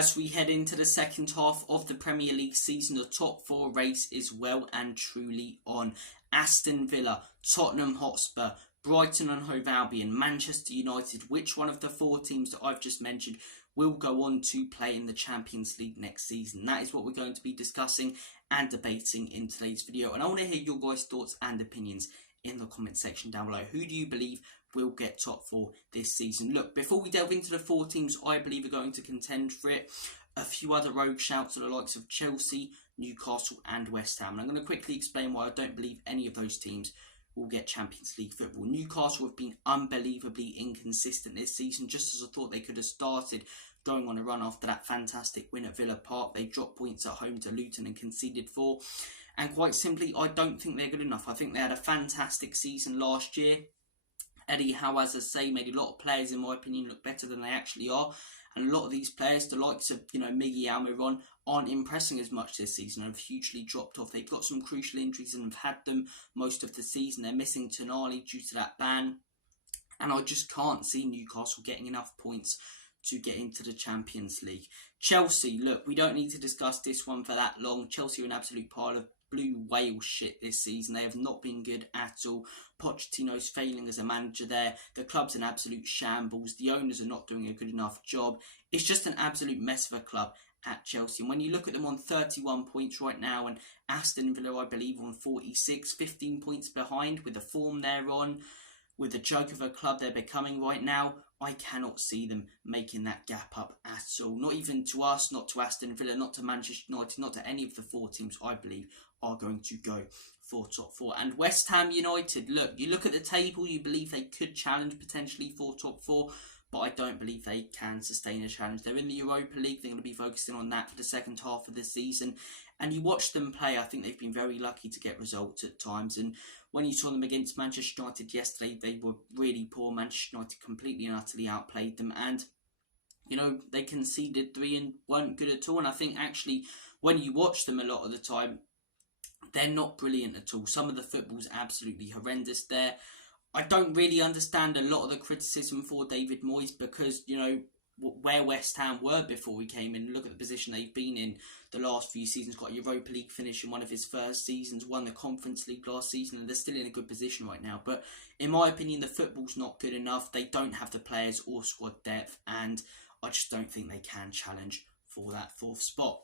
As we head into the second half of the Premier League season, the top four race is well and truly on. Aston Villa, Tottenham Hotspur, Brighton and Hove Albion, Manchester United, which one of the four teams that I've just mentioned will go on to play in the Champions League next season? That is what we're going to be discussing and debating in today's video. And I want to hear your guys' thoughts and opinions in the comment section down below. Who do you believe will get top four this season? Look, before we delve into the four teams I believe are going to contend for it, a few other rogue shouts to the likes of Chelsea, Newcastle and West Ham. And I'm going to quickly explain why I don't believe any of those teams will get Champions League football. Newcastle have been unbelievably inconsistent this season, just as I thought they could have started going on a run after that fantastic win at Villa Park. They dropped points at home to Luton and conceded 4. And quite simply, I don't think they're good enough. I think they had a fantastic season last year. Eddie Howe, as I say, made a lot of players, in my opinion, look better than they actually are. And a lot of these players, the likes of, Miggy Almiron, aren't impressing as much this season and have hugely dropped off. They've got some crucial injuries and have had them most of the season. They're missing Tonali due to that ban. And I just can't see Newcastle getting enough points to get into the Champions League. Chelsea, look, we don't need to discuss this one for that long. Chelsea are an absolute pile of blue whale shit this season. They have not been good at all. Pochettino's failing as a manager there. The club's an absolute shambles. The owners are not doing a good enough job. It's just an absolute mess of a club at Chelsea. And when you look at them on 31 points right now, and Aston Villa, I believe, on 46, 15 points behind with the form they're on, with the joke of a club they're becoming right now, I cannot see them making that gap up at all. Not even to us, not to Aston Villa, not to Manchester United, not to any of the four teams I believe are going to go for top four. And West Ham United, look, you look at the table, you believe they could challenge potentially for top four, but I don't believe they can sustain a challenge. They're in the Europa League. They're going to be focusing on that for the second half of the season. And you watch them play, I think they've been very lucky to get results at times. And when you saw them against Manchester United yesterday, they were really poor. Manchester United completely and utterly outplayed them. And, they conceded 3 and weren't good at all. And I think actually, when you watch them a lot of the time, they're not brilliant at all. Some of the football's absolutely horrendous there. I don't really understand a lot of the criticism for David Moyes because, where West Ham were before we came in. Look at the position they've been in the last few seasons. Got a Europa League finish in one of his first seasons, won the Conference League last season, and they're still in a good position right now. But in my opinion, the football's not good enough. They don't have the players or squad depth, and I just don't think they can challenge for that 4th spot.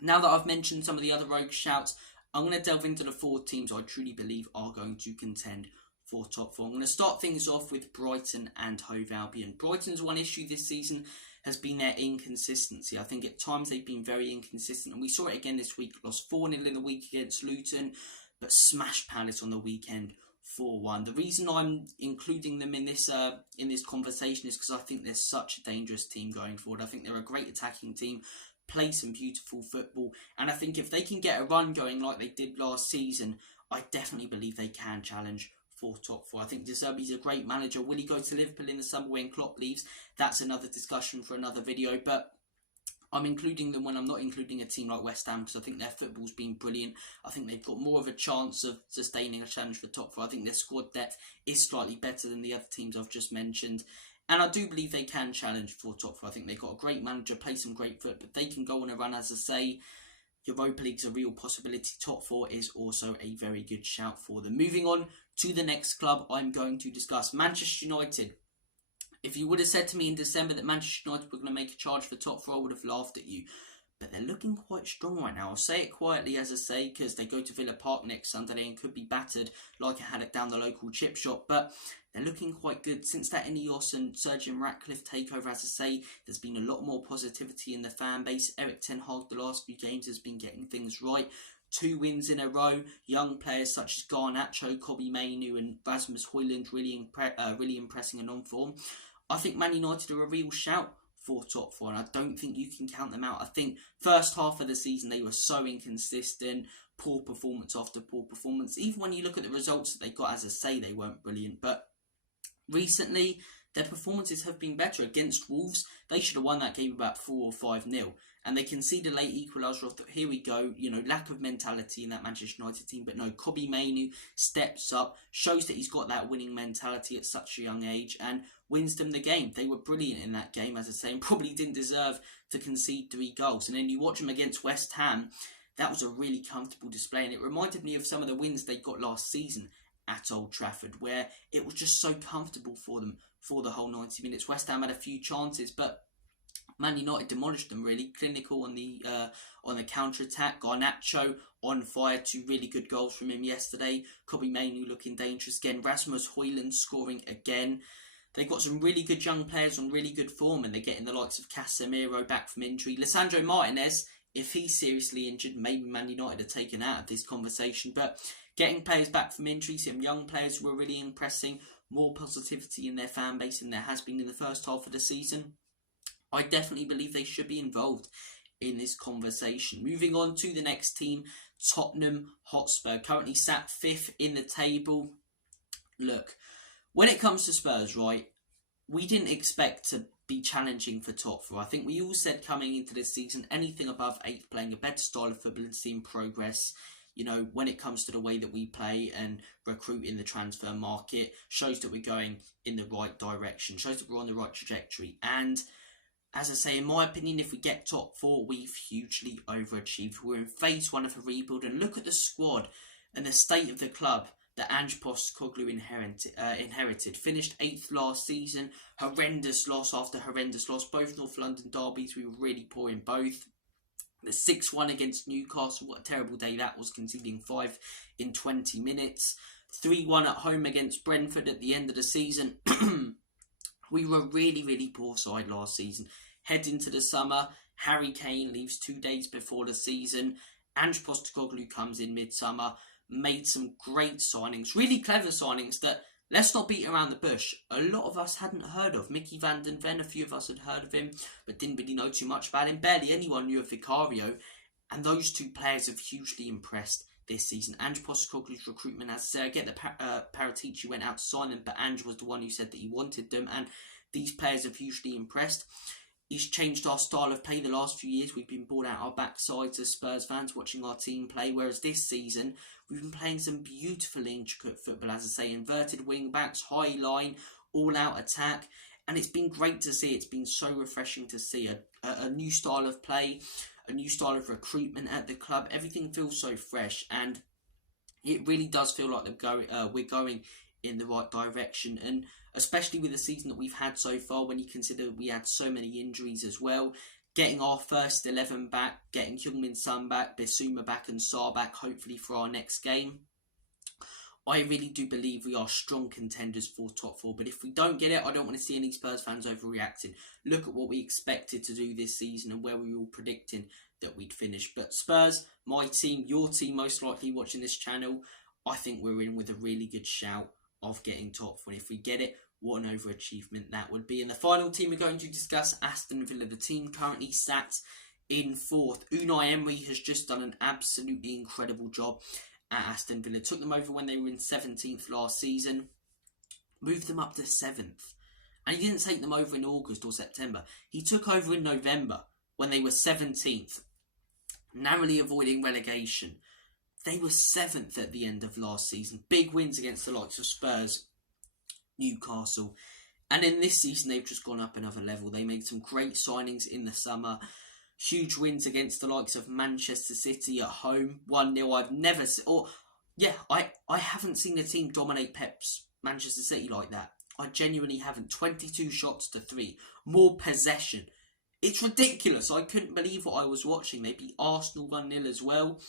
Now that I've mentioned some of the other rogue shouts, I'm going to delve into the 4 teams I truly believe are going to contend for top 4. I'm going to start things off with Brighton and Hove Albion. Brighton's one issue this season has been their inconsistency. I think at times they've been very inconsistent, and we saw it again this week. Lost 4-0 in the week against Luton, but smashed Palace on the weekend 4-1. The reason I'm including them in this conversation is because I think they're such a dangerous team going forward. I think they're a great attacking team, play some beautiful football, and I think if they can get a run going like they did last season, I definitely believe they can challenge for top 4. I think De Zerbi's a great manager. Will he go to Liverpool in the summer when Klopp leaves? That's another discussion for another video, but I'm including them when I'm not including a team like West Ham because I think their football's been brilliant. I think they've got more of a chance of sustaining a challenge for top 4. I think their squad depth is slightly better than the other teams I've just mentioned. And I do believe they can challenge for top 4. I think they've got a great manager, play some great foot, but they can go on a run, as I say. Europa League's a real possibility. Top 4 is also a very good shout for them. Moving on to the next club I'm going to discuss, Manchester United. If you would have said to me in December that Manchester United were going to make a charge for top 4, I would have laughed at you. But they're looking quite strong right now. I'll say it quietly, as I say, because they go to Villa Park next Sunday and could be battered like I had it down the local chip shop. But they're looking quite good. Since that Ineos and Sergeant Ratcliffe takeover, as I say, there's been a lot more positivity in the fan base. Eric Ten Hag, the last few games, has been getting things right. 2 wins in a row. Young players such as Garnacho, Kobbie Mainoo and Rasmus Højlund really impressing and on form. I think Man United are a real shout for top 4, and I don't think you can count them out. I think first half of the season they were so inconsistent, poor performance after poor performance. Even when you look at the results that they got, as I say, they weren't brilliant. But recently their performances have been better. Against Wolves, they should have won that game about 4 or 5-0. And they conceded a late equaliser. Here we go, lack of mentality in that Manchester United team. But no, Kobbie Mainoo steps up, shows that he's got that winning mentality at such a young age, and wins them the game. They were brilliant in that game, as I say, and probably didn't deserve to concede 3 goals. And then you watch them against West Ham, that was a really comfortable display. And it reminded me of some of the wins they got last season at Old Trafford, where it was just so comfortable for them for the whole 90 minutes. West Ham had a few chances, but Man United demolished them, really. Clinical on the counter-attack. Garnacho on fire. 2 really good goals from him yesterday. Kobbie Mainoo looking dangerous again. Rasmus Højlund scoring again. They've got some really good young players on really good form, and they're getting the likes of Casemiro back from injury. Lisandro Martinez, if he's seriously injured, maybe Man United are taken out of this conversation. But getting players back from injury, some young players who are really impressing, more positivity in their fan base than there has been in the first half of the season. I definitely believe they should be involved in this conversation. Moving on to the next team, Tottenham Hotspur, currently sat 5th in the table. Look, when it comes to Spurs, right, we didn't expect to be challenging for top 4. I think we all said coming into this season, anything above 8th, playing a better style of football and seeing progress, when it comes to the way that we play and recruit in the transfer market, shows that we're going in the right direction, shows that we're on the right trajectory. And as I say, in my opinion, if we get top 4, we've hugely overachieved. We're in phase 1 of a rebuild, and look at the squad and the state of the club that Ange Postecoglou inherited. Finished 8th last season, horrendous loss after horrendous loss. Both North London derbies, we were really poor in both. The 6-1 against Newcastle, what a terrible day that was, conceding 5 in 20 minutes. 3-1 at home against Brentford at the end of the season. We were a really, really poor side last season. Head into the summer, Harry Kane leaves 2 days before the season. Ange Postecoglou comes in mid-summer, made some great signings, really clever signings that, let's not beat around the bush, a lot of us hadn't heard of. Mickey van den Ven, a few of us had heard of him, but didn't really know too much about him. Barely anyone knew of Vicario, and those 2 players have hugely impressed this season. Ange Postecoglou's recruitment, as I say, I get that Paratici went out to sign them, but Ange was the one who said that he wanted them, and these players have hugely impressed. He's changed our style of play the last few years. We've been bored out our backsides as Spurs fans watching our team play, whereas this season we've been playing some beautiful intricate football, as I say, inverted wing backs, high line, all out attack, and it's been great to see. It's been so refreshing to see a new style of play, a new style of recruitment at the club. Everything feels so fresh, and it really does feel like we're going in the right direction. And especially with the season that we've had so far, when you consider we had so many injuries as well, getting our first 11 back, getting Heung-min Son back, Bissouma back and Sarr back, hopefully for our next game, I really do believe we are strong contenders for top 4. But if we don't get it, I don't want to see any Spurs fans overreacting. Look at what we expected to do this season and where we were all predicting that we'd finish. But Spurs, my team, your team most likely watching this channel, I think we're in with a really good shout of getting top 4. If we get it, what an overachievement that would be. And the final team we're going to discuss, Aston Villa, the team currently sat in 4th. Unai Emery has just done an absolutely incredible job at Aston Villa. Took them over when they were in 17th last season, moved them up to 7th. And he didn't take them over in August or September. He took over in November when they were 17th, narrowly avoiding relegation. They were 7th at the end of last season. Big wins against the likes of Spurs, Newcastle. And in this season, they've just gone up another level. They made some great signings in the summer. Huge wins against the likes of Manchester City at home. 1-0. I haven't seen a team dominate Pep's Manchester City like that. I genuinely haven't. 22 shots to 3. More possession. It's ridiculous. I couldn't believe what I was watching. They beat Arsenal 1-0 as well.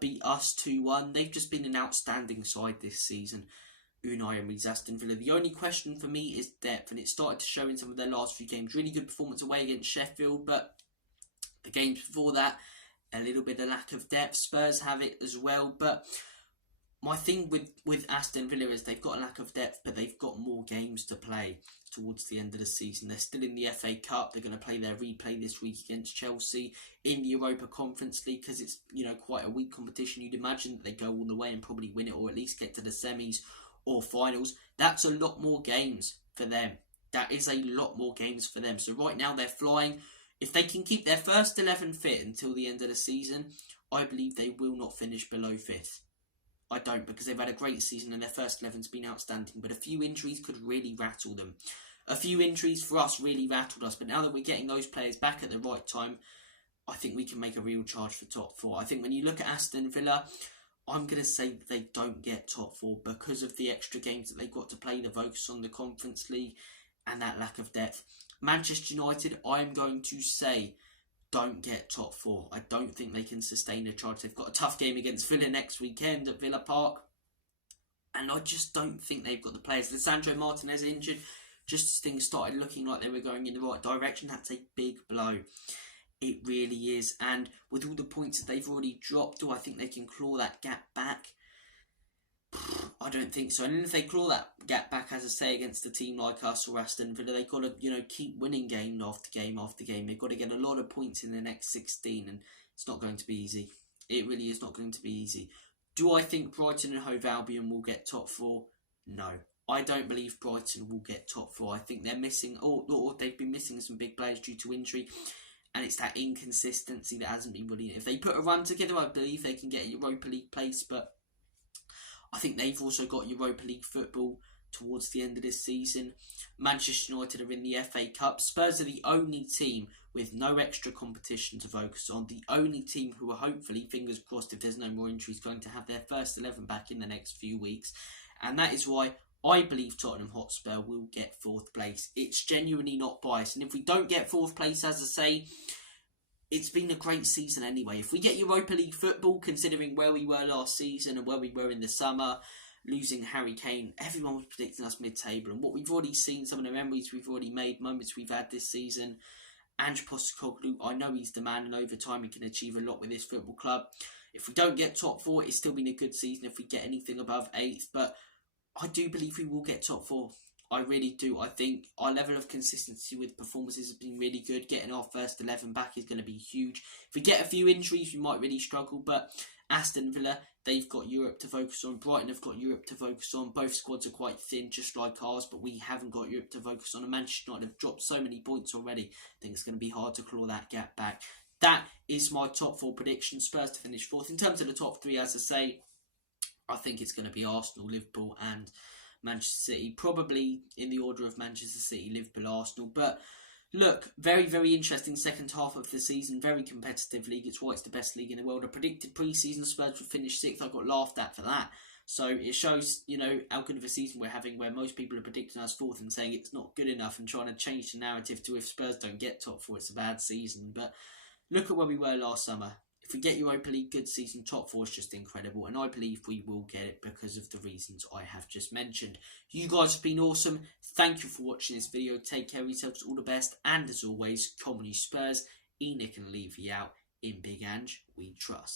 Beat us 2-1. They've just been an outstanding side this season. Unai Emery's Aston Villa. The only question for me is depth, and it started to show in some of their last few games. Really good performance away against Sheffield, but the games before that, a little bit of lack of depth. Spurs have it as well, but my thing with Aston Villa is they've got a lack of depth, but they've got more games to play towards the end of the season. They're still in the FA Cup. They're going to play their replay this week against Chelsea in the Europa Conference League, because it's quite a weak competition. You'd imagine that they go all the way and probably win it, or at least get to the semis or finals. That's a lot more games for them That is a lot more games for them. So right now they're flying. If they can keep their first 11 fit until the end of the season, I believe they will not finish below 5th. I don't, because they've had a great season and their first 11's been outstanding. But a few injuries could really rattle them. A few injuries for us really rattled us. But now that we're getting those players back at the right time, I think we can make a real charge for top 4. I think when you look at Aston Villa, I'm going to say that they don't get top 4 because of the extra games that they've got to play, the focus on the Conference League and that lack of depth. Manchester United, I'm going to say, don't get top 4. I don't think they can sustain a charge. They've got a tough game against Villa next weekend at Villa Park. And I just don't think they've got the players. Lisandro Martinez injured. Just as things started looking like they were going in the right direction, that's a big blow. It really is. And with all the points that they've already dropped, do I think they can claw that gap back? I don't think so. And if they claw that gap back, as I say, against a team like us or Aston Villa, they've got to, keep winning game after game after game. They've got to get a lot of points in the next 16, and it's not going to be easy. It really is not going to be easy. Do I think Brighton and Hove Albion will get top 4? No. I don't believe Brighton will get top 4. I think they're missing, or they've been missing some big players due to injury. And it's that inconsistency that hasn't been brilliant. If they put a run together, I believe they can get a Europa League place. But I think they've also got Europa League football towards the end of this season. Manchester United are in the FA Cup. Spurs are the only team with no extra competition to focus on. The only team who are hopefully, fingers crossed if there's no more injuries, going to have their first 11 back in the next few weeks. And that is why I believe Tottenham Hotspur will get 4th place. It's genuinely not biased. And if we don't get 4th place, as I say, it's been a great season anyway. If we get Europa League football, considering where we were last season and where we were in the summer, losing Harry Kane, everyone was predicting us mid-table. And what we've already seen, some of the memories we've already made, moments we've had this season, Ange Postecoglou, I know he's the man, and over time he can achieve a lot with this football club. If we don't get top 4, it's still been a good season if we get anything above 8th. But I do believe we will get top 4. I really do. I think our level of consistency with performances has been really good. Getting our first 11 back is going to be huge. If we get a few injuries, we might really struggle. But Aston Villa, they've got Europe to focus on. Brighton have got Europe to focus on. Both squads are quite thin, just like ours, but we haven't got Europe to focus on. And Manchester United have dropped so many points already. I think it's going to be hard to claw that gap back. That is my top 4 prediction. Spurs to finish 4th. In terms of the top 3, as I say, I think it's going to be Arsenal, Liverpool and Manchester City. Probably in the order of Manchester City, Liverpool, Arsenal. But look, very, very interesting second half of the season. Very competitive league. It's why it's the best league in the world. I predicted pre-season Spurs would finish 6th. I got laughed at for that. So it shows, how good of a season we're having, where most people are predicting us 4th and saying it's not good enough and trying to change the narrative to if Spurs don't get top 4, it's a bad season. But look at where we were last summer. If we get Europa League, good season, top 4 is just incredible. And I believe we will get it because of the reasons I have just mentioned. You guys have been awesome. Thank you for watching this video. Take care of yourselves, all the best. And as always, come on you Spurs. Enoch and Levy out. In Big Ange, we trust.